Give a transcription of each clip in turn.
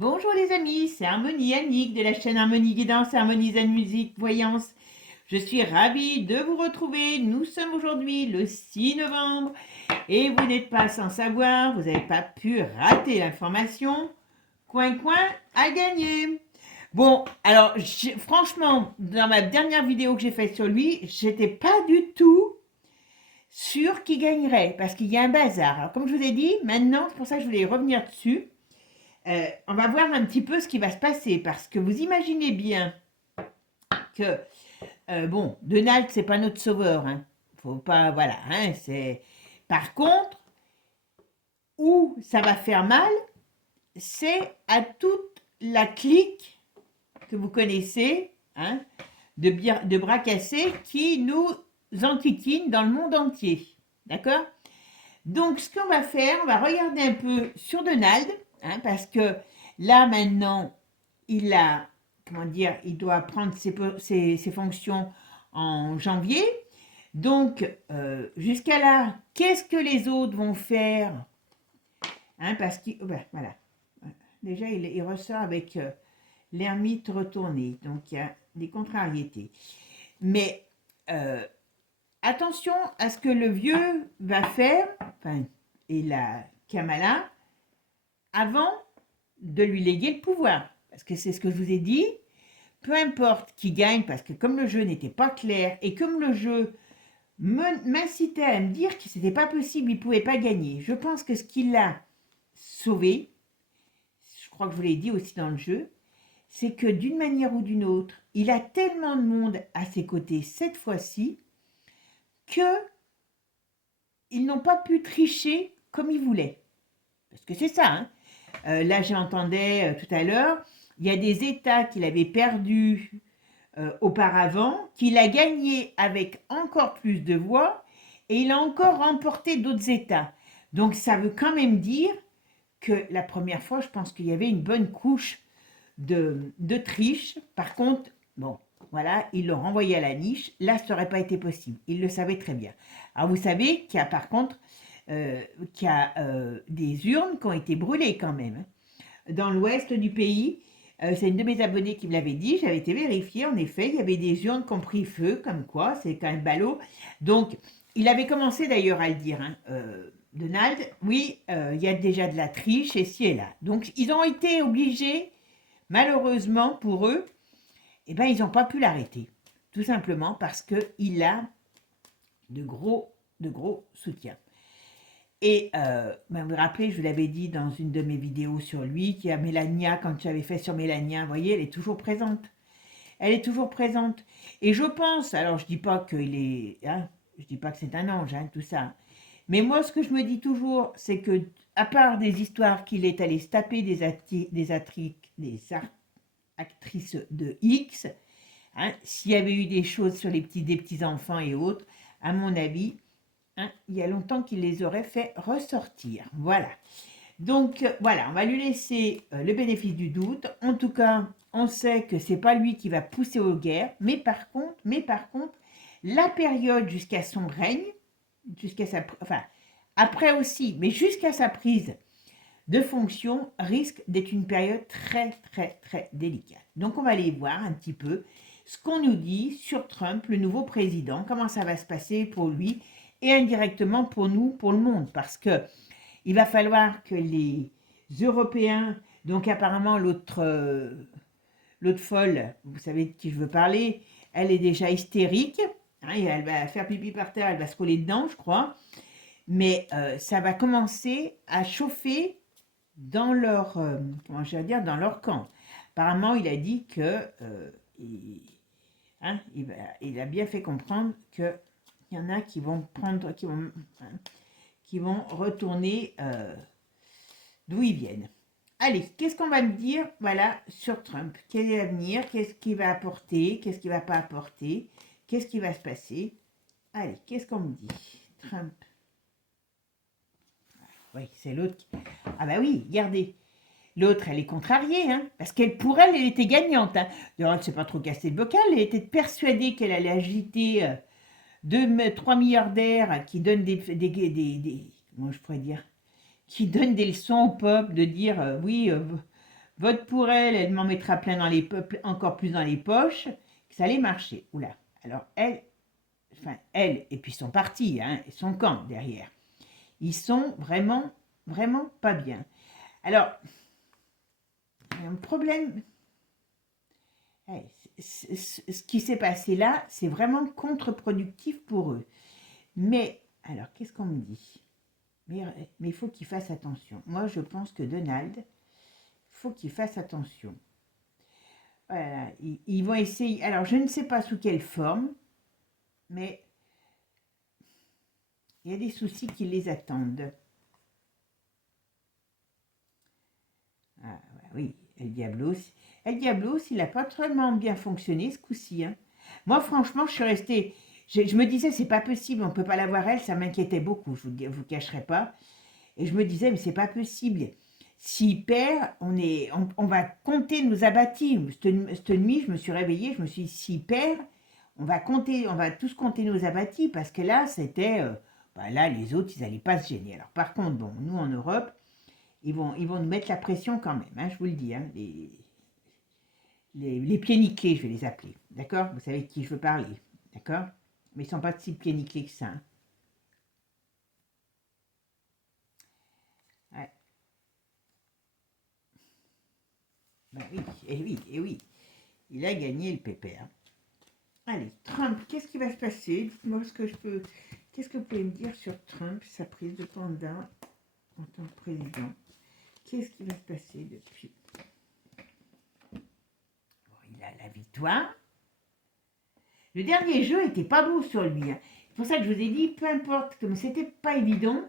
Bonjour les amis, c'est Harmonie Annick de la chaîne Harmonie Guidance, Harmonie Zen Musique Voyance. Je suis ravie de vous retrouver. Nous sommes aujourd'hui le 6 novembre et vous n'êtes pas sans savoir, vous n'avez pas pu rater l'information. Coin coin à gagner. Bon, alors franchement, dans ma dernière vidéo que j'ai faite sur lui, j'étais pas du tout sûre qu'il gagnerait parce qu'il y a un bazar. Alors comme je vous ai dit, maintenant, c'est pour ça que je voulais revenir dessus. On va voir un petit peu ce qui va se passer parce que vous imaginez bien que bon, Donald c'est pas notre sauveur, hein. Faut pas, voilà, hein, c'est. Par contre, où ça va faire mal, c'est à toute la clique que vous connaissez, hein, de bras cassés qui nous enquiquinent dans le monde entier, d'accord? Donc, ce qu'on va faire, on va regarder un peu sur Donald, hein, parce que là, maintenant, il a, comment dire, il doit prendre ses fonctions en janvier. Donc, jusqu'à là, qu'est-ce que les autres vont faire, hein, parce qu'il, ben, voilà. Déjà, il ressort avec l'ermite retourné, donc il y a des contrariétés. Mais attention à ce que le vieux va faire, enfin, et la Kamala, avant de lui léguer le pouvoir. Parce que c'est ce que je vous ai dit, peu importe qui gagne, parce que comme le jeu n'était pas clair, et comme le jeu m'incitait à me dire que ce n'était pas possible, il ne pouvait pas gagner, je pense que ce qui l'a sauvé, je crois que je vous l'ai dit aussi dans le jeu, c'est que d'une manière ou d'une autre, il a tellement de monde à ses côtés cette fois-ci, que ils n'ont pas pu tricher comme ils voulaient. Parce que c'est ça, hein. Là, j'entendais tout à l'heure, il y a des États qu'il avait perdus auparavant, qu'il a gagné avec encore plus de voix, et il a encore remporté d'autres États. Donc, ça veut quand même dire que la première fois, je pense qu'il y avait une bonne couche de triche. Par contre, bon, voilà, ils l'ont renvoyé à la niche. Là, ça n'aurait pas été possible. Il le savait très bien. Alors, vous savez qu'il y a par contre qu'il y a des urnes qui ont été brûlées quand même, hein. Dans l'ouest du pays, c'est une de mes abonnées qui me l'avait dit, j'avais été vérifiée, en effet, il y avait des urnes qui ont pris feu, comme quoi, c'est quand même ballot. Donc, il avait commencé d'ailleurs à le dire, hein, Donald, oui, il y a déjà de la triche ici et là. Donc, ils ont été obligés, malheureusement pour eux, eh ben, ils n'ont pas pu l'arrêter. Tout simplement parce qu'il a de gros soutiens. Et vous vous rappelez, je vous l'avais dit dans une de mes vidéos sur lui, qu'il y a Mélania, quand j'avais fait sur Mélania, vous voyez, elle est toujours présente. Elle est toujours présente. Et je pense, alors je dis pas qu'il est, hein, je dis pas que c'est un ange, hein, tout ça. Mais moi, ce que je me dis toujours, c'est que, à part des histoires qu'il est allé se taper des actrices de X, hein, s'il y avait eu des choses sur des petits enfants et autres, à mon avis, hein, il y a longtemps qu'il les aurait fait ressortir. Voilà. Donc voilà, on va lui laisser le bénéfice du doute. En tout cas, on sait que c'est pas lui qui va pousser aux guerres, mais par contre, la période jusqu'à son règne, enfin après aussi, mais jusqu'à sa prise de fonction risque d'être une période très très très délicate. Donc on va aller voir un petit peu ce qu'on nous dit sur Trump, le nouveau président, comment ça va se passer pour lui et indirectement pour nous, pour le monde, parce que il va falloir que les Européens, donc apparemment l'autre folle, vous savez de qui je veux parler, elle est déjà hystérique, hein, et elle va faire pipi par terre, elle va se coller dedans, je crois, mais ça va commencer à chauffer dans leur, comment je vais dire, dans leur camp. Apparemment, il a dit que, hein, il a bien fait comprendre qu'il y en a qui vont prendre, qui vont retourner d'où ils viennent. Allez, qu'est-ce qu'on va me dire, voilà, sur Trump? Quel est l'avenir? Qu'est-ce qu'il va apporter? Qu'est-ce qu'il ne va pas apporter? Qu'est-ce qui va se passer? Allez, qu'est-ce qu'on me dit? Trump. Oui, c'est l'autre. Ah bah oui, regardez. L'autre, elle est contrariée, hein, parce qu'elle, pour elle, elle était gagnante. Hein. D'ailleurs, elle ne s'est pas trop cassée le bocal. Elle était persuadée qu'elle allait agiter 3 milliardaires qui donnent comment je pourrais dire, qui donnent des leçons au peuple, de dire oui, vote pour elle, elle m'en mettra plein dans les encore plus dans les poches, que ça allait marcher. Oula. Alors elle, et puis son parti, hein, et son camp derrière, ils sont vraiment, vraiment pas bien. Alors, il y a un problème. Ce qui s'est passé là, c'est vraiment contre-productif pour eux. Mais, alors, qu'est-ce qu'on me dit? Mais il faut qu'il fasse attention. Moi, je pense que Donald, il faut qu'il fasse attention. Voilà, ils vont essayer. Alors, je ne sais pas sous quelle forme, mais il y a des soucis qui les attendent. Ah, oui, El Diablos. El Diablos, il n'a pas vraiment bien fonctionné ce coup-ci. Hein. Moi, franchement, je suis restée. Je me disais, c'est pas possible, on ne peut pas l'avoir elle, ça m'inquiétait beaucoup, je ne vous cacherai pas. Et je me disais, mais c'est pas possible. S'il perd, on va compter nos abattis. Cette nuit, je me suis réveillée, je me suis dit, s'il perd, on va tous compter nos abattis, parce que là, c'était. Là, les autres, ils n'allaient pas se gêner. Alors, par contre, bon, nous, en Europe, ils vont nous mettre la pression quand même, hein, je vous le dis. Hein, les pieds niqués, je vais les appeler. D'accord? Vous savez de qui je veux parler. D'accord? Mais ils ne sont pas si pieds niqués que ça. Hein. Ouais. Ben oui, et oui, et oui. Il a gagné le pépère. Allez, Trump, qu'est-ce qui va se passer? Dites-moi ce que je peux. Qu'est-ce que vous pouvez me dire sur Trump, sa prise de mandat en tant que président? Qu'est-ce qui va se passer depuis? Bon, il a la victoire. Le dernier jeu était pas beau sur lui. Hein. C'est pour ça que je vous ai dit, peu importe, comme c'était pas évident,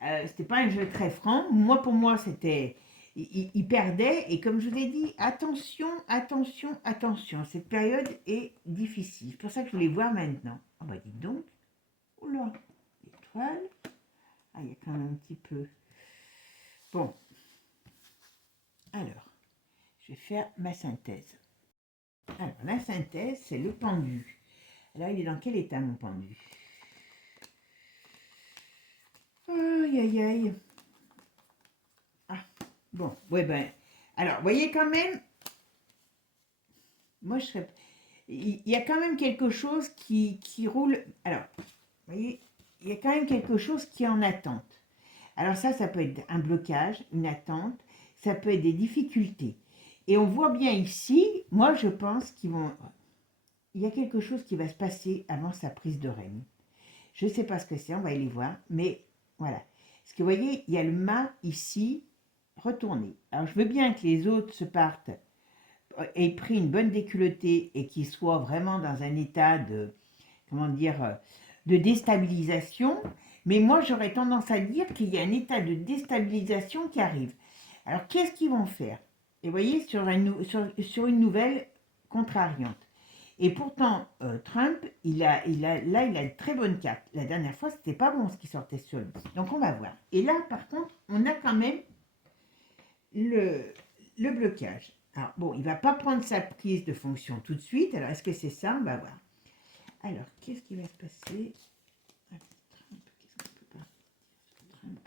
c'était pas un jeu très franc. Pour moi, c'était. Il perdait, et comme je vous ai dit, attention, attention, attention. Cette période est difficile. C'est pour ça que je voulais voir maintenant. Ah bah dites donc. Oula, étoile. Ah, il y a quand même un petit peu. Bon. Alors, je vais faire ma synthèse. Alors, la synthèse, c'est le pendu. Alors, il est dans quel état, mon pendu? Aïe, aïe, aïe. Ah, bon, ouais, ben. Alors, vous voyez quand même, moi, je serais. Il y a quand même quelque chose qui roule. Alors, vous voyez, il y a quand même quelque chose qui est en attente. Alors ça peut être un blocage, une attente, ça peut être des difficultés. Et on voit bien ici, moi je pense qu'il y a quelque chose qui va se passer avant sa prise de règne. Je ne sais pas ce que c'est, on va aller voir, mais voilà. Parce que vous voyez, il y a le mât ici, retourné. Alors je veux bien que les autres se partent, aient pris une bonne déculottée et qu'ils soient vraiment dans un état de, comment dire, de déstabilisation. Mais moi, j'aurais tendance à dire qu'il y a un état de déstabilisation qui arrive. Alors, qu'est-ce qu'ils vont faire? Et vous voyez, sur une nouvelle contrariante. Et pourtant, Trump, là, il a de très bonnes cartes. La dernière fois, c'était pas bon ce qui sortait sur lui. Donc, on va voir. Et là, par contre, on a quand même le blocage. Alors, bon, il ne va pas prendre sa prise de fonction tout de suite. Alors, est-ce que c'est ça? On va voir. Alors, qu'est-ce qui va se passer? Trump, qu'est-ce qu'on peut pas dire sur Trump?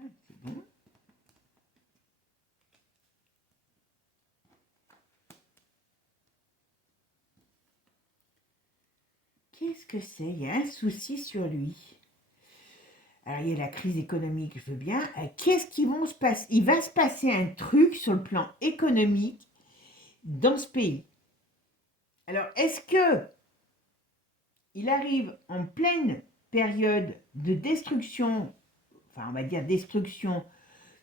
Ah, c'est bon. Qu'est-ce que c'est? Il y a un souci sur lui. Alors, il y a la crise économique, je veux bien. Qu'est-ce qui va se passer? Il va se passer un truc sur le plan économique dans ce pays. Alors, est-ce que il arrive en pleine période de destruction, enfin, on va dire destruction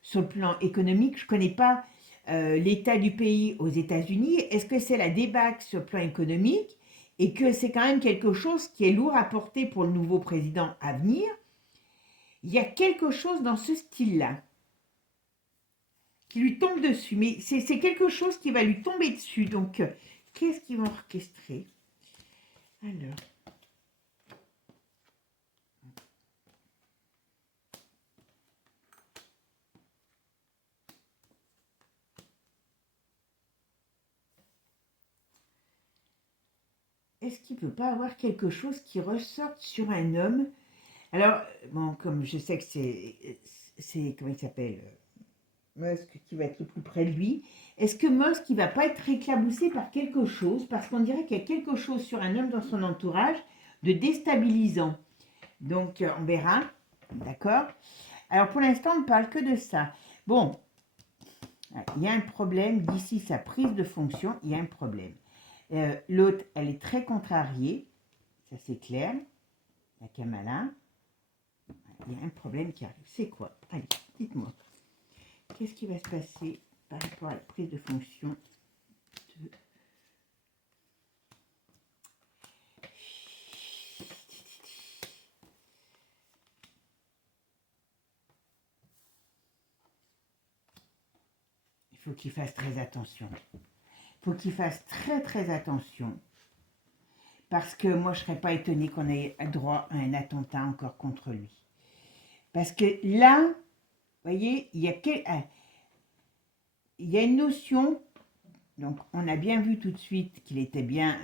sur le plan économique? Je ne connais pas l'état du pays aux États-Unis. Est-ce que c'est la débâcle sur le plan économique et que c'est quand même quelque chose qui est lourd à porter pour le nouveau président à venir? Il y a quelque chose dans ce style-là qui lui tombe dessus, mais c'est quelque chose qui va lui tomber dessus. Donc, qu'est-ce qu'ils vont orchestrer? Alors, est-ce qu'il ne peut pas avoir quelque chose qui ressorte sur un homme? Alors, bon, comme je sais que c'est comment il s'appelle? Musk qui va être le plus près de lui. Est-ce que Musk ne va pas être éclaboussé par quelque chose? Parce qu'on dirait qu'il y a quelque chose sur un homme dans son entourage de déstabilisant. Donc, on verra. D'accord? Alors, pour l'instant, on ne parle que de ça. Bon, il y a un problème. D'ici sa prise de fonction, il y a un problème. L'autre, elle est très contrariée. Ça, c'est clair. La Kamala. Il y a un problème qui arrive. C'est quoi? Allez, dites-moi. Qu'est-ce qui va se passer par rapport à la prise de fonction de... Il faut qu'il fasse très attention. Il faut qu'il fasse très très attention. Parce que moi, je ne serais pas étonnée qu'on ait droit à un attentat encore contre lui. Parce que là, vous voyez, il y a une notion, donc on a bien vu tout de suite qu'il était bien,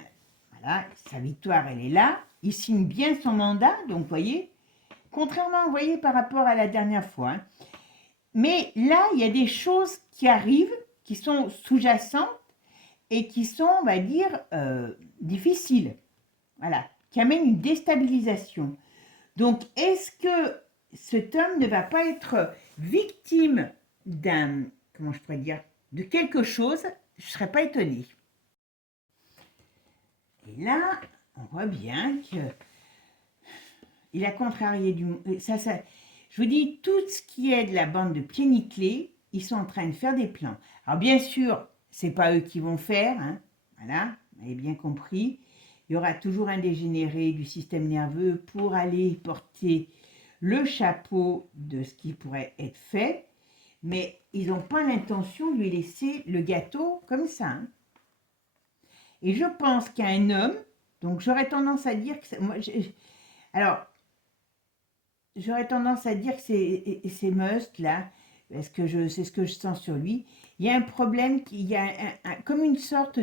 voilà, sa victoire, elle est là. Il signe bien son mandat, donc vous voyez, contrairement, vous voyez, par rapport à la dernière fois. Hein. Mais là, il y a des choses qui arrivent, qui sont sous-jacentes et qui sont, on va dire, difficiles. Voilà, qui amènent une déstabilisation. Donc, est-ce que cet homme ne va pas être victime d'un, comment je pourrais dire, de quelque chose? Je ne serais pas étonnée. Et là, on voit bien que il a contrarié du... je vous dis, tout ce qui est de la bande de pieds nickelés, ils sont en train de faire des plans. Alors bien sûr, ce n'est pas eux qui vont faire, hein, voilà, vous avez bien compris. Il y aura toujours un dégénéré du système nerveux pour aller porter le chapeau de ce qui pourrait être fait, mais ils n'ont pas l'intention de lui laisser le gâteau comme ça. Hein. Et je pense qu'un homme, donc j'aurais tendance à dire que... alors, j'aurais tendance à dire que c'est Musk, là, parce que c'est ce que je sens sur lui. Il y a un problème, il y a comme une sorte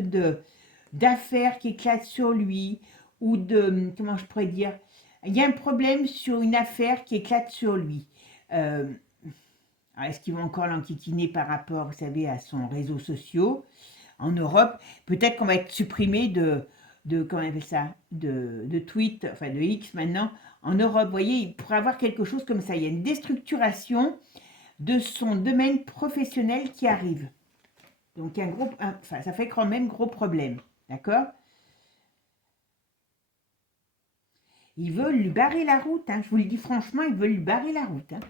d'affaire qui éclate sur lui, ou de, comment je pourrais dire, il y a un problème sur une affaire qui éclate sur lui. Est-ce qu'ils vont encore l'enquiquiner par rapport, vous savez, à son réseau social en Europe? Peut-être qu'on va être supprimé comment on appelle ça, de tweet, enfin de X maintenant, en Europe. Vous voyez, il pourrait avoir quelque chose comme ça. Il y a une déstructuration de son domaine professionnel qui arrive. Donc, ça fait quand même gros problème. D'accord? Ils veulent lui barrer la route. Hein. Je vous le dis franchement, ils veulent lui barrer la route. Hein.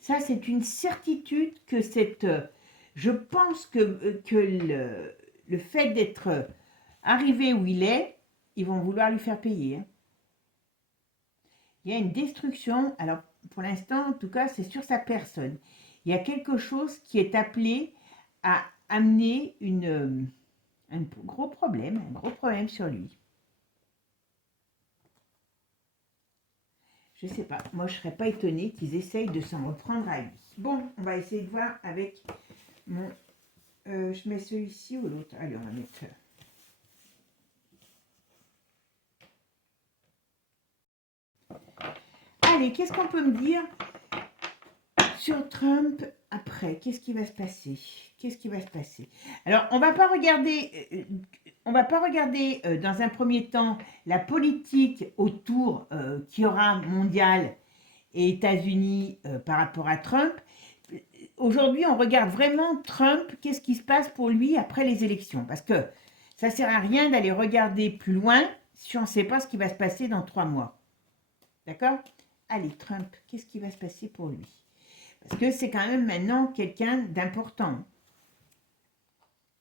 Ça, c'est une certitude que cette... je pense que le fait d'être arrivé où il est, ils vont vouloir lui faire payer. Hein. Il y a une destruction. Alors, pour l'instant, en tout cas, c'est sur sa personne. Il y a quelque chose qui est appelé à amener un gros problème sur lui. Je ne sais pas, moi je ne serais pas étonnée qu'ils essayent de s'en reprendre à lui. Bon, on va essayer de voir avec mon... je mets celui-ci ou l'autre. Allez, on va mettre... Allez, qu'est-ce qu'on peut me dire sur Trump après? Qu'est-ce qui va se passer? Qu'est-ce qui va se passer? Alors, on va pas regarder dans un premier temps la politique autour qu'il y aura mondiale et États-Unis par rapport à Trump. Aujourd'hui, on regarde vraiment Trump, qu'est-ce qui se passe pour lui après les élections. Parce que ça ne sert à rien d'aller regarder plus loin si on ne sait pas ce qui va se passer dans 3 mois. D'accord? Allez, Trump, qu'est-ce qui va se passer pour lui? Parce que c'est quand même maintenant quelqu'un d'important.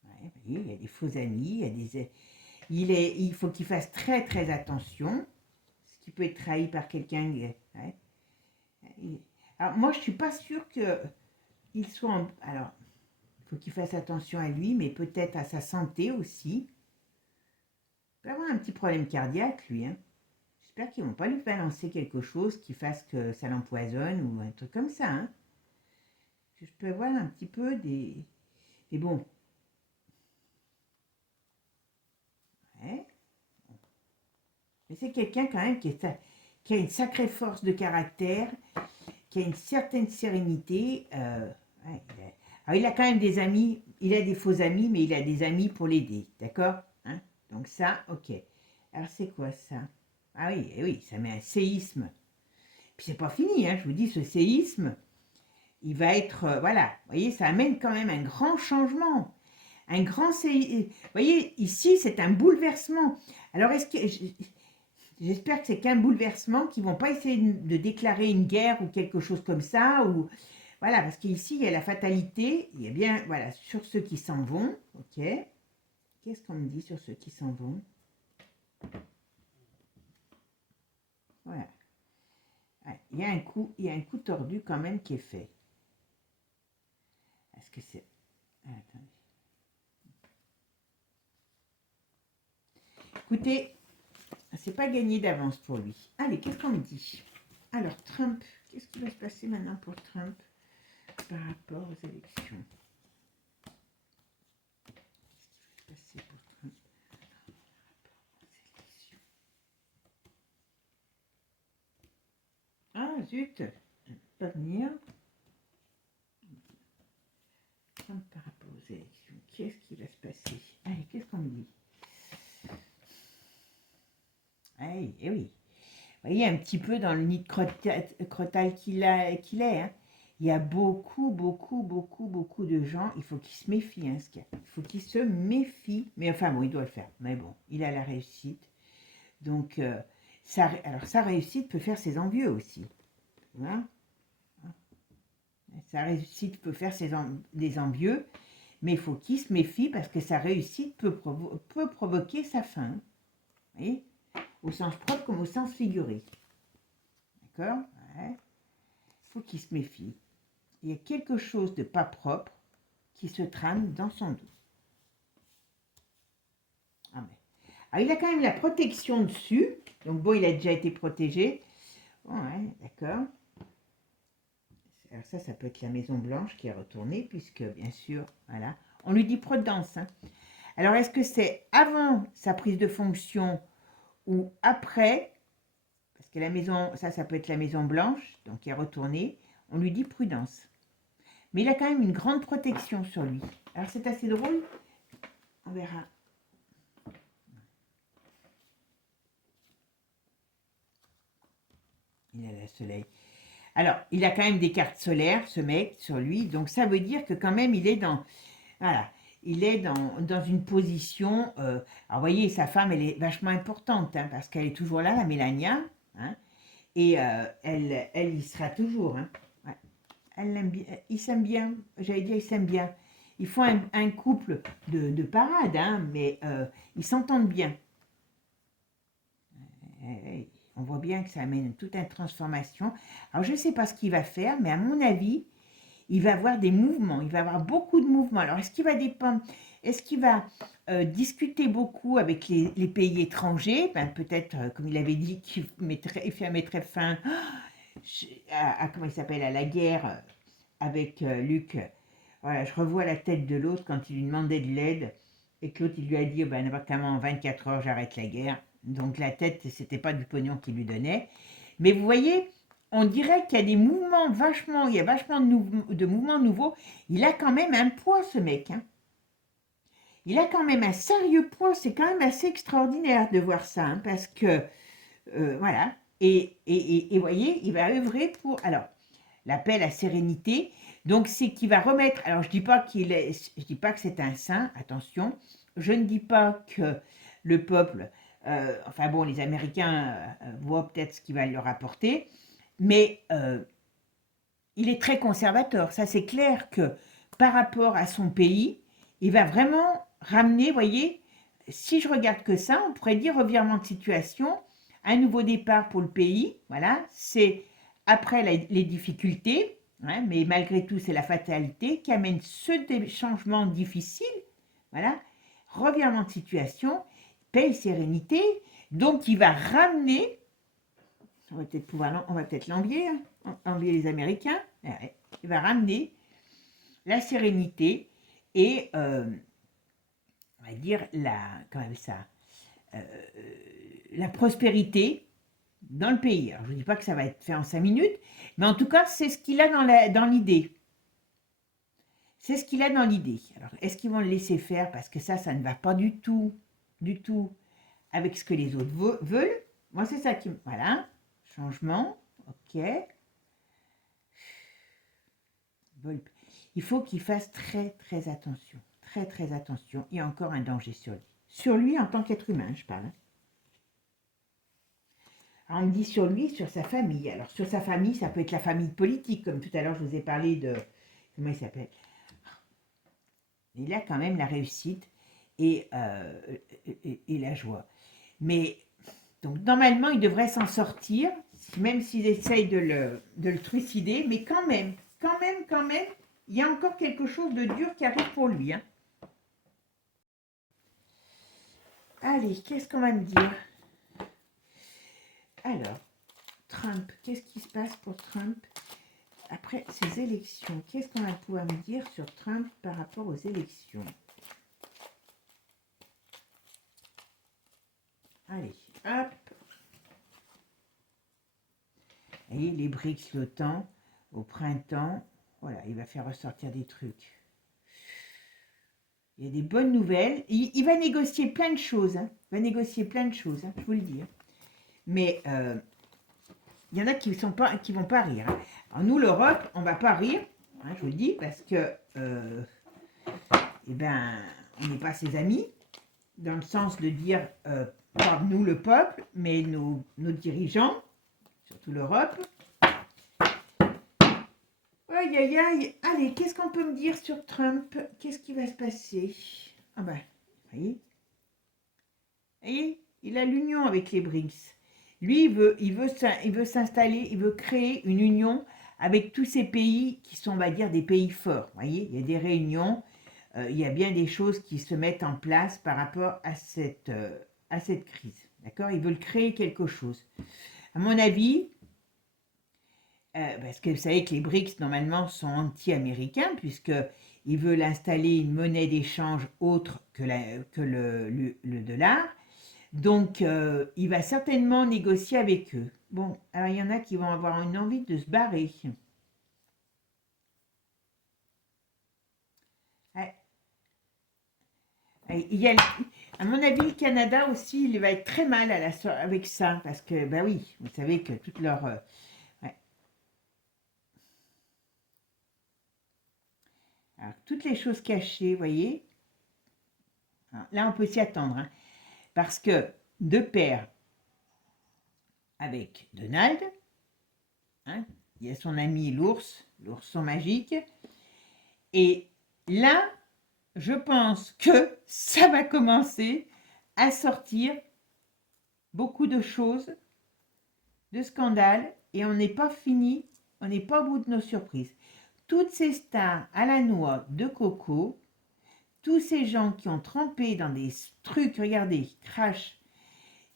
Ouais, il y a des faux amis, il faut qu'il fasse très très attention. Ce qui peut être trahi par quelqu'un. Ouais. Alors moi, je ne suis pas sûre qu'il soit... Alors, il faut qu'il fasse attention à lui, mais peut-être à sa santé aussi. Il peut avoir un petit problème cardiaque, lui. Hein. J'espère qu'ils ne vont pas lui balancer quelque chose qui fasse que ça l'empoisonne ou un truc comme ça. Hein. Je peux avoir un petit peu des... Mais bon. Ouais. Mais c'est quelqu'un quand même qui a une sacrée force de caractère, qui a une certaine sérénité. Ouais, alors, il a quand même des amis, il a des faux amis, mais il a des amis pour l'aider, d'accord, hein? Donc ça, ok. Alors c'est quoi ça? Ah oui, eh oui, ça met un séisme. Puis c'est pas fini, hein, je vous dis, ce séisme, il va être, voilà, vous voyez, ça amène quand même un grand changement. Un grand séisme. Vous voyez, ici, c'est un bouleversement. Alors, j'espère que c'est qu'un bouleversement, qu'ils vont pas essayer de déclarer une guerre ou quelque chose comme ça, ou voilà, parce qu'ici, il y a la fatalité, il y a bien, voilà, sur ceux qui s'en vont, ok. Qu'est-ce qu'on me dit sur ceux qui s'en vont? Voilà. Ouais, il y a un coup tordu quand même qui est fait. Est-ce que c'est... Ah, attendez. Écoutez, c'est pas gagné d'avance pour lui. Allez, qu'est-ce qu'on me dit? Alors, Trump, qu'est-ce qui va se passer maintenant pour Trump par rapport aux élections? Qu'est-ce qui va se passer pour Trump par rapport aux élections? Ah, zut, pas venir. Trump par rapport aux élections. Qu'est-ce qui va se passer? Allez, qu'est-ce qu'on me dit? Allez, eh oui. Vous voyez un petit peu dans le nid de crotal qu'il est. Hein. Il y a beaucoup de gens. Il faut qu'il se méfie. Hein, il faut qu'il se méfie. Mais enfin bon, il doit le faire. Mais bon, il a la réussite. Donc, alors sa réussite peut faire ses envieux aussi. Hein. Sa réussite peut faire des envieux. Mais il faut qu'il se méfie parce que sa réussite peut provoquer sa fin. Vous voyez, au sens propre comme au sens figuré. D'accord? Ouais. Il faut qu'il se méfie. Il y a quelque chose de pas propre qui se trame dans son dos. Ah mais. Alors, il a quand même la protection dessus. Donc bon, il a déjà été protégé. Ouais, d'accord. Alors ça peut être la Maison Blanche qui est retournée, puisque bien sûr, voilà. On lui dit prudence. Hein. Alors est-ce que c'est avant sa prise de fonction ou après? Parce que la maison, ça peut être la Maison Blanche, donc qui est retournée. On lui dit prudence. Mais il a quand même une grande protection sur lui. Alors c'est assez drôle. On verra. Il a le soleil. Alors, il a quand même des cartes solaires, ce mec, sur lui. Donc ça veut dire que quand même, il est dans... Voilà. Il est dans une position... alors, vous voyez, sa femme, elle est vachement importante, hein, parce qu'elle est toujours là, la Mélania. Hein, et elle y sera toujours. Hein. Ouais. Elle l'aime bien. Ils s'aiment bien. J'allais dire, ils s'aiment bien. Ils font un couple de parade, hein, mais ils s'entendent bien. On voit bien que ça amène toute une transformation. Alors, je ne sais pas ce qu'il va faire, mais à mon avis, il va avoir des mouvements. Il va avoir beaucoup de mouvements. Alors, est-ce qu'il va dépendre? Est-ce qu'il va discuter beaucoup avec les pays étrangers? Ben, peut-être, comme il avait dit, qu'il mettrait fin comment il s'appelle, à la guerre avec Luc. Voilà, je revois la tête de l'autre quand il lui demandait de l'aide et que l'autre il lui a dit ben, n'importe comment en 24 heures j'arrête la guerre. Donc la tête, c'était pas du pognon qu'il lui donnait. Mais vous voyez, on dirait qu'il y a des mouvements vachement, il y a vachement de mouvements nouveaux. Il a quand même un poids ce mec. Hein. Il a quand même un sérieux poids. C'est quand même assez extraordinaire de voir ça. Hein, parce que, voilà. Et vous voyez, il va œuvrer pour... Alors, la paix, la sérénité. Donc, c'est qu'il va remettre... Alors, je dis pas je dis pas que c'est un saint, attention. Je ne dis pas que le peuple... enfin bon, les Américains voient peut-être ce qu'il va leur apporter. Mais il est très conservateur. Ça, c'est clair que par rapport à son pays, il va vraiment ramener, vous voyez, si je regarde que ça, on pourrait dire revirement de situation, un nouveau départ pour le pays. Voilà, c'est après les difficultés, hein, mais malgré tout, c'est la fatalité qui amène ce changement difficile. Voilà, revirement de situation, paix, sérénité. Donc, il va ramener, on va peut-être l'envier, hein, envier les Américains. Il va ramener la sérénité et, on va dire, la prospérité dans le pays. Alors, je ne dis pas que ça va être fait en 5 minutes, mais en tout cas, c'est ce qu'il a dans l'idée. C'est ce qu'il a dans l'idée. Alors, est-ce qu'ils vont le laisser faire? Parce que ça ne va pas du tout, avec ce que les autres veulent. Moi, c'est ça qui... Voilà. Changement. OK. Il faut qu'il fasse très, très attention. Très, très attention. Il y a encore un danger sur lui. Sur lui en tant qu'être humain, je parle. Alors, on me dit sur lui, sur sa famille. Alors, sur sa famille, ça peut être la famille politique, comme tout à l'heure, je vous ai parlé de... Comment il s'appelle? Il a quand même la réussite et la joie. Mais, donc, normalement, il devrait s'en sortir, même s'il essaye de le trucider, mais quand même, il y a encore quelque chose de dur qui arrive pour lui. Hein. Allez, qu'est-ce qu'on va me dire? Alors, Trump, qu'est-ce qui se passe pour Trump après ces élections? Qu'est-ce qu'on va pouvoir me dire sur Trump par rapport aux élections? Allez, hop. Et les BRICS, l'OTAN, au printemps, voilà, il va faire ressortir des trucs. Il y a des bonnes nouvelles. Il va négocier plein de choses. Hein. Il va négocier plein de choses, hein, je vous le dis. Hein. Mais il y en a qui vont pas rire. Hein. Alors nous, l'Europe, on ne va pas rire, hein, je vous le dis, parce que eh ben, on n'est pas ses amis, dans le sens de dire, pas nous le peuple, mais nos dirigeants, surtout l'Europe. Aïe, aïe, aïe. Allez, qu'est-ce qu'on peut me dire sur Trump? Qu'est-ce qui va se passer? Ah ben, vous voyez, il a l'union avec les BRICS. Lui, il veut s'installer, il veut créer une union avec tous ces pays qui sont, on va dire, des pays forts. Vous voyez, il y a des réunions, il y a bien des choses qui se mettent en place par rapport à cette crise. D'accord? Ils veulent créer quelque chose. À mon avis, parce que vous savez que les BRICS, normalement, sont anti-américains, puisqu'ils veulent installer une monnaie d'échange autre que le dollar. Donc, il va certainement négocier avec eux. Bon, alors il y en a qui vont avoir une envie de se barrer. Ouais. Il y a, à mon avis, le Canada aussi, il va être très mal avec ça, parce que, ben oui, vous savez que toute leur... ouais. Alors, toutes les choses cachées, vous voyez, alors, là, on peut s'y attendre, hein, parce que de pair avec Donald, hein, il y a son ami l'ourson magique, et là, je pense que ça va commencer à sortir beaucoup de choses, de scandales, et on n'est pas fini, on n'est pas au bout de nos surprises. Toutes ces stars à la noix de coco, tous ces gens qui ont trempé dans des trucs, regardez, crash,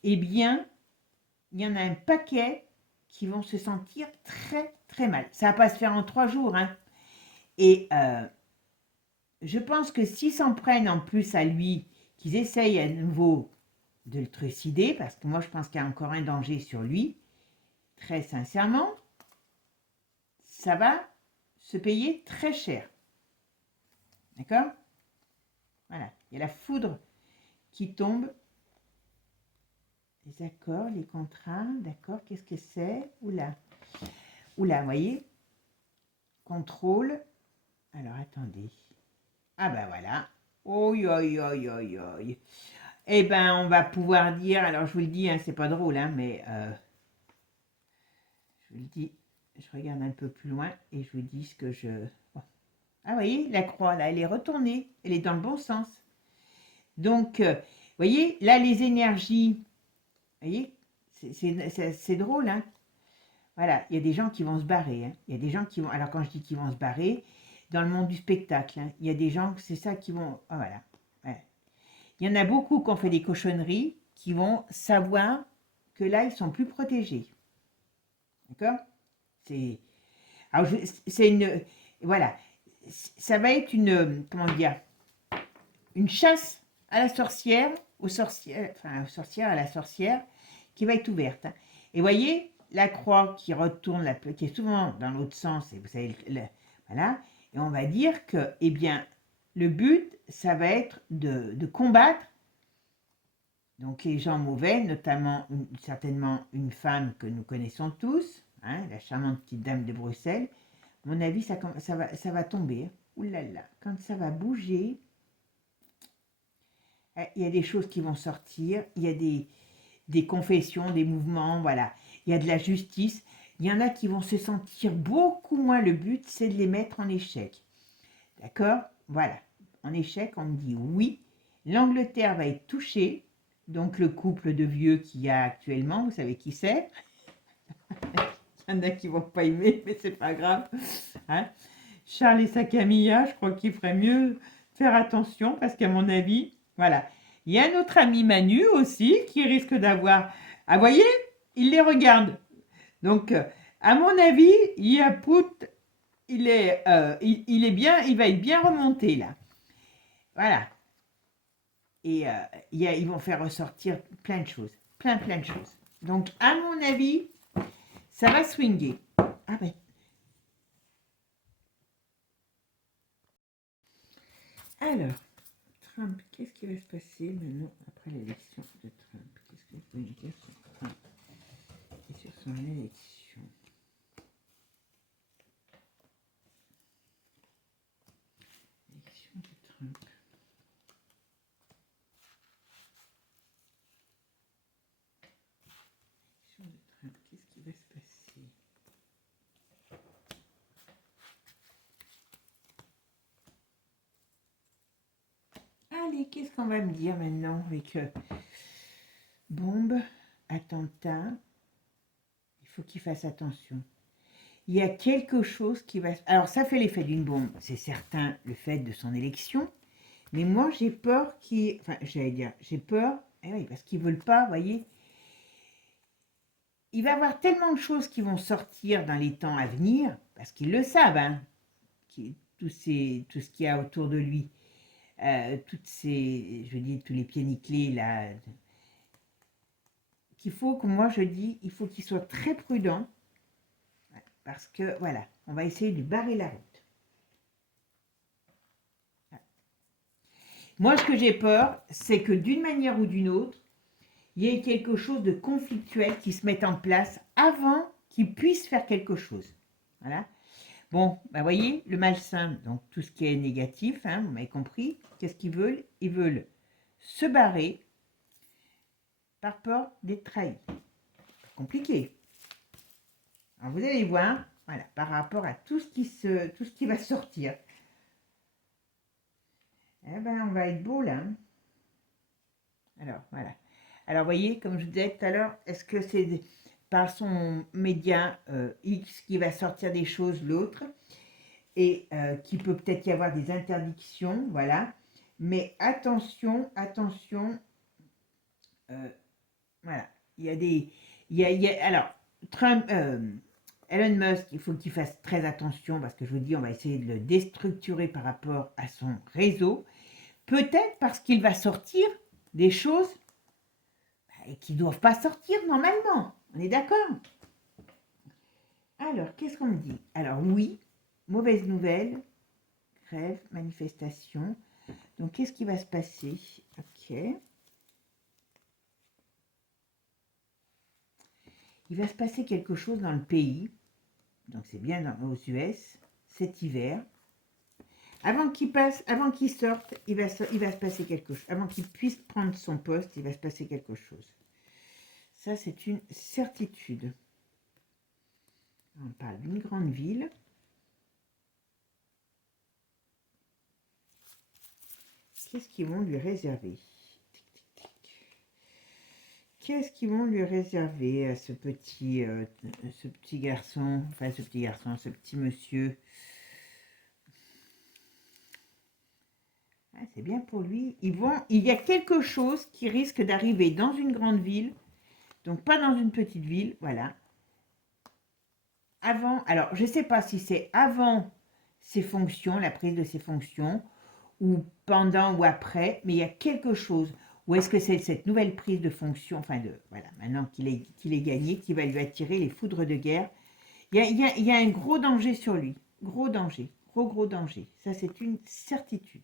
eh bien, il y en a un paquet qui vont se sentir très, très mal. Ça ne va pas se faire en 3 jours, hein. Et je pense que s'ils s'en prennent en plus à lui, qu'ils essayent à nouveau de le trucider, parce que moi je pense qu'il y a encore un danger sur lui, très sincèrement, ça va se payer très cher. D'accord? Voilà, il y a la foudre qui tombe. Les accords, les contrats, d'accord, qu'est-ce que c'est? Oula, vous voyez? Contrôle. Alors, attendez. Ah ben voilà. Oi, oi, oi, oi, oi. Eh ben, on va pouvoir dire, alors je vous le dis, hein, c'est pas drôle, hein, mais je vous le dis, je regarde un peu plus loin et je vous dis ce que je... Bon. Ah, vous voyez, la croix, là, elle est retournée, elle est dans le bon sens. Donc, vous voyez, là, les énergies, vous voyez, c'est drôle, hein. Voilà, il y a des gens qui vont se barrer, hein. Il y a des gens qui vont, alors quand je dis qu'ils vont se barrer, dans le monde du spectacle, hein, il y a des gens, c'est ça qui vont, ah, voilà. Ouais. Il y en a beaucoup qui ont fait des cochonneries, qui vont savoir que là, ils sont plus protégés. D'accord? C'est une... Voilà. Ça va être une... Comment dire? Une chasse à la sorcière, aux sorcières, à la sorcière, qui va être ouverte. Hein. Et voyez, la croix qui retourne, qui est souvent dans l'autre sens, et vous savez, voilà. Et on va dire que, eh bien, le but, ça va être de combattre donc les gens mauvais, notamment certainement une femme que nous connaissons tous, hein, la charmante petite dame de Bruxelles. À mon avis, ça va tomber. Ouh là là, quand ça va bouger, il y a des choses qui vont sortir, il y a des confessions, des mouvements, voilà. Il y a de la justice. Il y en a qui vont se sentir beaucoup moins. Le but, c'est de les mettre en échec. D'accord? Voilà. En échec, on me dit oui. L'Angleterre va être touchée. Donc, le couple de vieux qu'il y a actuellement, vous savez qui c'est? Il y en a qui ne vont pas aimer, mais c'est pas grave. Hein? Charles et sa Camilla, je crois qu'il ferait mieux faire attention parce qu'à mon avis, voilà. Il y a notre ami Manu aussi qui risque d'avoir... Ah, voyez, il les regarde. Donc, à mon avis, Yapout, il est bien, il va être bien remonté là. Voilà. Et ils vont faire ressortir plein de choses. Plein de choses. Donc, à mon avis, ça va swinguer. Ah ben. Alors, Trump, qu'est-ce qui va se passer maintenant après l'élection de Trump? Qu'est-ce que vous pouvez me dire sur Trump et sur son élection? Élection de Trump. Élection de Trump, qu'est-ce qui va se passer? Allez, qu'est-ce qu'on va me dire maintenant avec bombe, attentat? Il faut qu'il fasse attention. Il y a quelque chose qui va... Alors, ça fait l'effet d'une bombe, c'est certain, le fait de son élection. Mais moi, j'ai peur qu'il... Enfin, j'allais dire, j'ai peur... Eh oui, parce qu'ils ne veulent pas, vous voyez. Il va y avoir tellement de choses qui vont sortir dans les temps à venir, parce qu'ils le savent, hein, tout ce qu'il y a autour de lui. Toutes ces... Je dis, tous les pieds nickelés, là... Qu'il faut que, moi, je dis, il faut qu'il soit très prudent. Parce que, voilà, on va essayer de lui barrer la route. Moi, ce que j'ai peur, c'est que d'une manière ou d'une autre, il y ait quelque chose de conflictuel qui se mette en place avant qu'il puisse faire quelque chose. Voilà. Bon, ben voyez, le malsain, donc tout ce qui est négatif, hein, vous m'avez compris, qu'est-ce qu'ils veulent? Ils veulent se barrer par peur d'être trahis. Compliqué. Alors vous allez voir, voilà, par rapport à tout ce qui va sortir. Eh ben, on va être beau là. Alors, voilà. Alors, vous voyez, comme je vous disais tout à l'heure, est-ce que c'est par son média X qui va sortir des choses, l'autre, et qui peut peut-être y avoir des interdictions, voilà. Mais attention, voilà. Il y a des... alors, Trump... Elon Musk, il faut qu'il fasse très attention parce que je vous dis, on va essayer de le déstructurer par rapport à son réseau. Peut-être parce qu'il va sortir des choses qui ne doivent pas sortir normalement. On est d'accord? Alors, qu'est-ce qu'on me dit? Alors, oui, mauvaise nouvelle, grève, manifestation. Donc, qu'est-ce qui va se passer? Ok. Il va se passer quelque chose dans le pays. Donc, c'est bien aux US, cet hiver. Avant qu'il sorte, il va se passer quelque chose. Avant qu'il puisse prendre son poste, il va se passer quelque chose. Ça, c'est une certitude. On parle d'une grande ville. Qu'est-ce qu'ils vont lui réserver? Qu'est-ce qu'ils vont lui réserver à ce petit garçon, enfin ce petit monsieur? Ah, c'est bien pour lui. Il y a quelque chose qui risque d'arriver dans une grande ville, donc pas dans une petite ville, voilà. Avant, alors je ne sais pas si c'est avant ses fonctions, la prise de ses fonctions, ou pendant ou après, mais il y a quelque chose. Ou est-ce que c'est cette nouvelle prise de fonction, enfin voilà, maintenant qu'il est gagné, qui va lui attirer les foudres de guerre? Il y a un gros danger sur lui, gros danger. gros danger. Ça, c'est une certitude.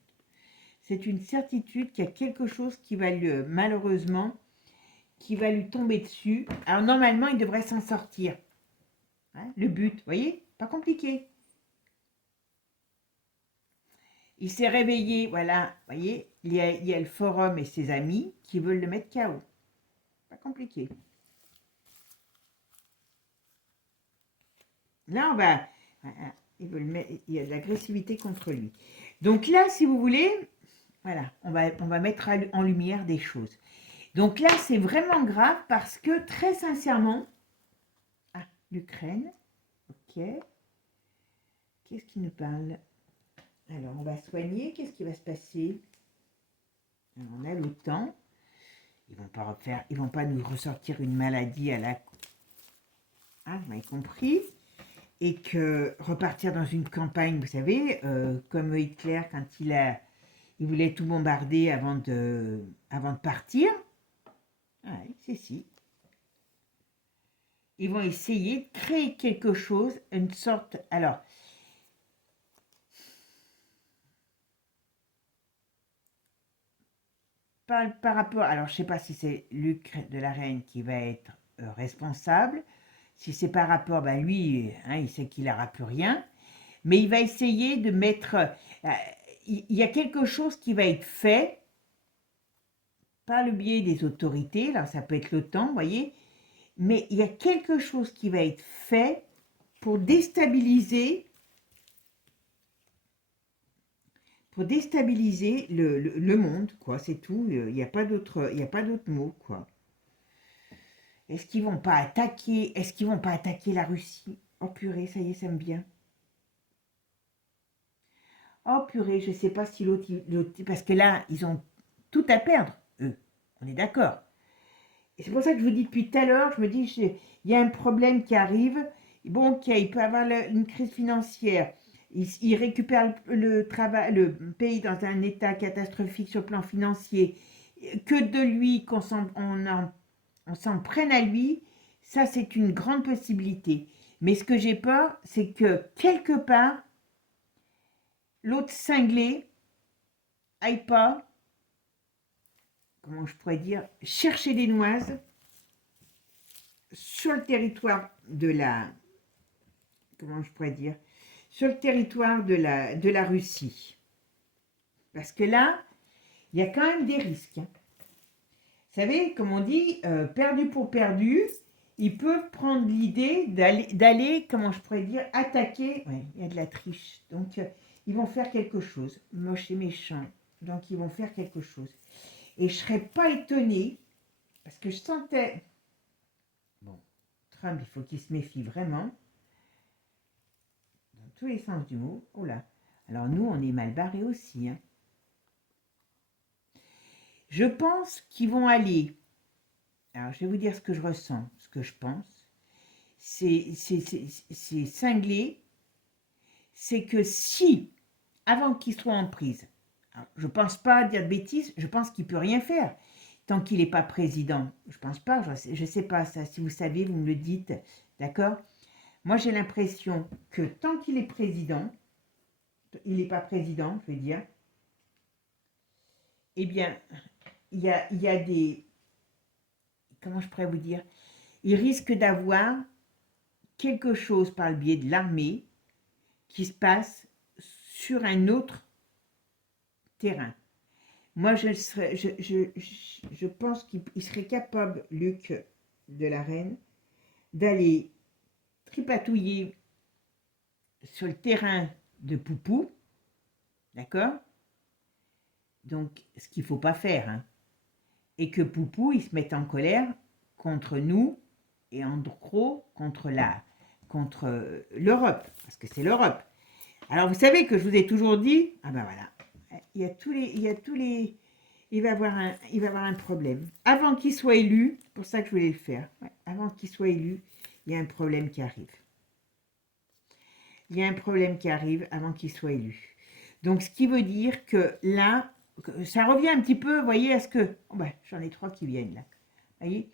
C'est une certitude qu'il y a quelque chose qui va lui, malheureusement, qui va lui tomber dessus. Alors, normalement, il devrait s'en sortir. Hein, le but, vous voyez, pas compliqué. Il s'est réveillé, voilà, vous voyez, il y a le forum et ses amis qui veulent le mettre KO. Pas compliqué. Là, on va... Ils veulent mettre, il y a de l'agressivité contre lui. Donc là, si vous voulez, voilà, on va mettre en lumière des choses. Donc là, c'est vraiment grave parce que, très sincèrement... Ah, l'Ukraine, ok. Qu'est-ce qui nous parle? Alors, on va soigner. Qu'est-ce qui va se passer? Alors, on a l'OTAN. Ils vont pas nous ressortir une maladie à la... Ah, vous m'avez compris. Et que repartir dans une campagne, vous savez, comme Hitler, quand il voulait tout bombarder avant de partir. Ouais, c'est si. Ils vont essayer de créer quelque chose, une sorte... Alors, par rapport... Alors, je ne sais pas si c'est Luc de la Reine qui va être responsable. Si c'est par rapport, ben lui, hein, il sait qu'il n'aura plus rien. Mais il va essayer de mettre... il y a quelque chose qui va être fait par le biais des autorités. Là, ça peut être l'OTAN, vous voyez. Mais il y a quelque chose qui va être fait pour déstabiliser le monde, quoi, c'est tout. Il n'y a pas d'autre mot, quoi. Est-ce qu'ils vont pas attaquer la Russie? Oh purée, ça y est, ça me vient. Oh purée, je sais pas si l'autre, parce que là, ils ont tout à perdre, eux. On est d'accord. Et c'est pour ça que je vous dis depuis tout à l'heure, je me dis, il y a un problème qui arrive. Bon, ok, il peut avoir une crise financière. Il récupère le pays dans un état catastrophique sur le plan financier. Que de lui, qu'on s'en prenne à lui, ça c'est une grande possibilité. Mais ce que j'ai peur, c'est que quelque part, l'autre cinglé aille pas, comment je pourrais dire, chercher des noises sur le territoire de la, comment je pourrais dire, sur le territoire de la Russie. Parce que là, il y a quand même des risques. Vous savez, comme on dit, perdu pour perdu, ils peuvent prendre l'idée d'aller, comment je pourrais dire, attaquer. Oui, il y a de la triche. Donc, ils vont faire quelque chose. Moche et méchant. Donc, ils vont faire quelque chose. Et je ne serais pas étonnée, parce que je sentais... Bon, Trump, il faut qu'il se méfie vraiment. Dans tous les sens du mot. Oh là. Alors, nous, on est mal barrés aussi. Hein. Je pense qu'ils vont aller... Alors, je vais vous dire ce que je ressens, ce que je pense. C'est cinglé. C'est que si, avant qu'il soit en prise, je ne pense pas dire de bêtises, je pense qu'il ne peut rien faire tant qu'il n'est pas président. Je ne pense pas, je ne sais pas ça. Si vous savez, vous me le dites, d'accord? Moi, j'ai l'impression que tant qu'il est président, il n'est pas président, je veux dire, eh bien, il y a des... Comment je pourrais vous dire? Il risque d'avoir quelque chose par le biais de l'armée qui se passe sur un autre terrain. Moi, je pense qu'il serait capable, Luc de la Reine, d'aller tripatouiller sur le terrain de Poupou, d'accord? Donc, ce qu'il ne faut pas faire, hein. Et que Poupou, il se mette en colère contre nous et en gros contre l'Europe, parce que c'est l'Europe. Alors, vous savez que je vous ai toujours dit, ah ben voilà, il va avoir un problème. Avant qu'il soit élu, c'est pour ça que je voulais le faire, ouais, avant qu'il soit élu, il y a un problème qui arrive. Il y a un problème qui arrive avant qu'il soit élu. Donc, ce qui veut dire que là, ça revient un petit peu, vous voyez, à ce que... Oh ben, j'en ai 3 qui viennent là. Vous voyez,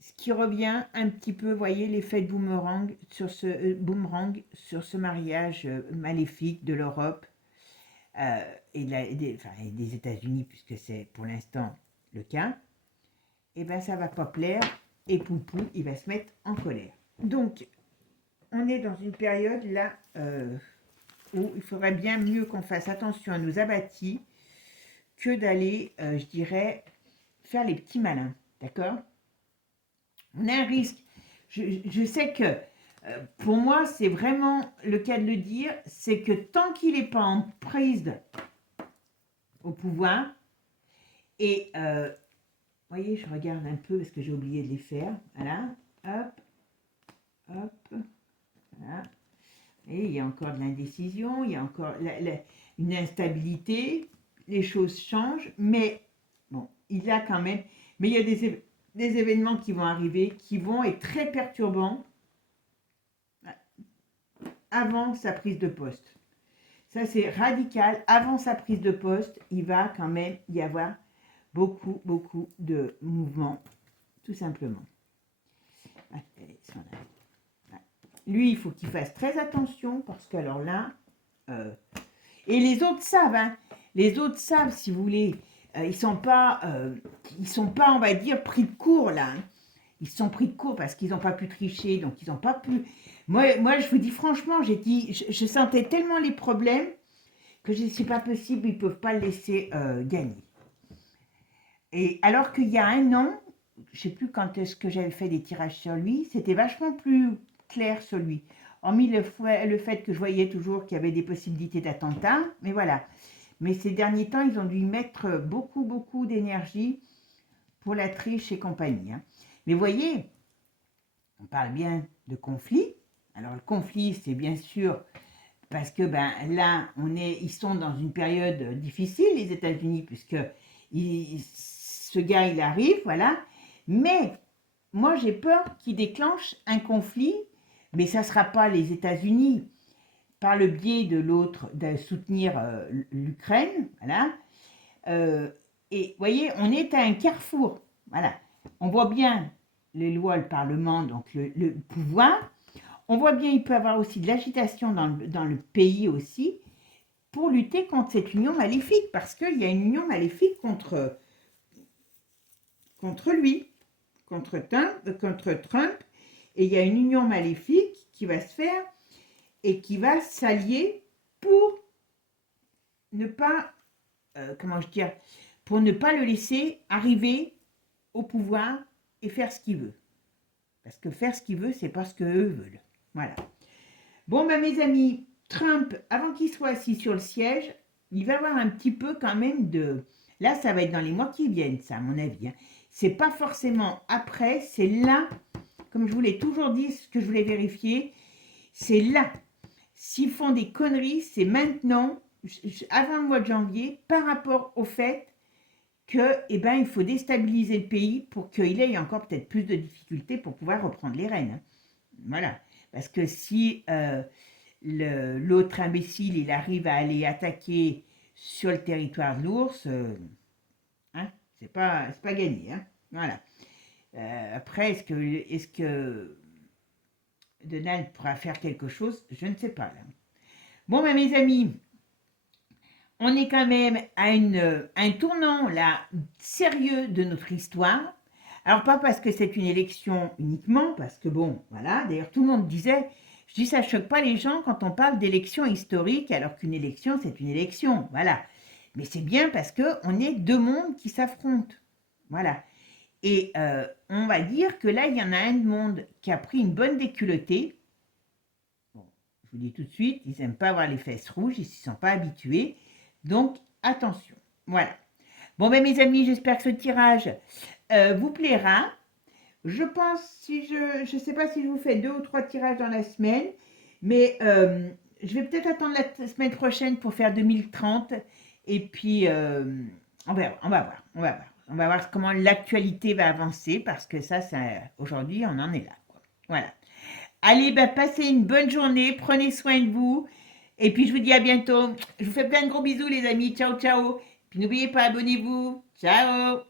ce qui revient un petit peu, voyez, l'effet de boomerang sur ce mariage maléfique de l'Europe et des États-Unis, puisque c'est pour l'instant le cas. Et bien ça va pas plaire, et Poupou, il va se mettre en colère. Donc, on est dans une période là où il faudrait bien mieux qu'on fasse attention à nos abattis que d'aller, je dirais, faire les petits malins, d'accord? On a un risque. Je sais que pour moi, c'est vraiment le cas de le dire, c'est que tant qu'il n'est pas en prise au pouvoir, et vous voyez, je regarde un peu parce que j'ai oublié de les faire. Voilà, hop, hop, voilà. Et il y a encore de l'indécision, il y a encore une instabilité, les choses changent, mais bon, il y a quand même, mais il y a des événements qui vont arriver, qui vont être très perturbants avant sa prise de poste. Ça, c'est radical. Avant sa prise de poste, il va quand même y avoir beaucoup, beaucoup de mouvements, tout simplement. Lui, il faut qu'il fasse très attention parce que alors là, et les autres savent, hein, les autres savent, si vous voulez, ils sont pas, on va dire, pris de court là. Hein. Ils sont pris de court parce qu'ils n'ont pas pu tricher, donc ils n'ont pas pu. Moi, je vous dis franchement, je sentais tellement les problèmes que je dis c'est pas possible, ils ne peuvent pas le laisser gagner. Et alors qu'il y a un an, je ne sais plus quand est-ce que j'avais fait des tirages sur lui, c'était vachement plus clair sur lui. Hormis le fait que je voyais toujours qu'il y avait des possibilités d'attentat, mais voilà. Mais ces derniers temps, ils ont dû y mettre beaucoup, beaucoup d'énergie pour la triche et compagnie. Hein. Mais vous voyez, on parle bien de conflit. Alors le conflit, c'est bien sûr parce que là, ils sont dans une période difficile, les États-Unis, puisque ce gars, il arrive, voilà. Mais moi, j'ai peur qu'il déclenche un conflit, mais ça ne sera pas les États-Unis par le biais de l'autre, de soutenir l'Ukraine, voilà. Et vous voyez, on est à un carrefour, voilà. On voit bien les lois, le Parlement, donc le pouvoir. On voit bien qu'il peut y avoir aussi de l'agitation dans le pays aussi pour lutter contre cette union maléfique, parce qu'il y a une union maléfique contre lui, contre Trump, et il y a une union maléfique qui va se faire et qui va s'allier pour ne pas, pour ne pas le laisser arriver au pouvoir et faire ce qu'il veut. Parce que faire ce qu'il veut, c'est pas ce qu'eux veulent. Voilà. Bon, mes amis, Trump, avant qu'il soit assis sur le siège, il va avoir un petit peu quand même de... Là, ça va être dans les mois qui viennent, ça, à mon avis. Hein. C'est pas forcément après, c'est là, comme je vous l'ai toujours dit, ce que je voulais vérifier, c'est là. S'ils font des conneries, c'est maintenant, avant le mois de janvier, par rapport au fait que, il faut déstabiliser le pays pour qu'il ait encore peut-être plus de difficultés pour pouvoir reprendre les rênes. Hein. Voilà. Parce que si l'autre imbécile, il arrive à aller attaquer sur le territoire de l'ours, hein, c'est pas gagné. Hein. Voilà. Après, est-ce que Donald pourra faire quelque chose? Je ne sais pas. Là. Bon, mes amis, on est quand même à un tournant là sérieux de notre histoire. Alors, pas parce que c'est une élection uniquement, parce que bon, voilà, d'ailleurs tout le monde disait, je dis ça ne choque pas les gens quand on parle d'élection historique, alors qu'une élection, c'est une élection, voilà. Mais c'est bien parce qu'on est deux mondes qui s'affrontent, voilà. Et on va dire que là, il y en a un monde qui a pris une bonne déculottée. Bon, je vous dis tout de suite, ils n'aiment pas avoir les fesses rouges, ils ne s'y sont pas habitués. Donc, attention, voilà. Bon, mes amis, j'espère que ce tirage vous plaira. Je pense, je ne sais pas si je vous fais 2 ou 3 tirages dans la semaine, mais je vais peut-être attendre la semaine prochaine pour faire 2030. Et puis, on va voir comment l'actualité va avancer, parce que ça aujourd'hui, on en est là. Quoi. Voilà. Allez, passez une bonne journée, prenez soin de vous. Et puis, je vous dis à bientôt. Je vous fais plein de gros bisous, les amis. Ciao, ciao. Puis, n'oubliez pas, abonnez-vous. Ciao.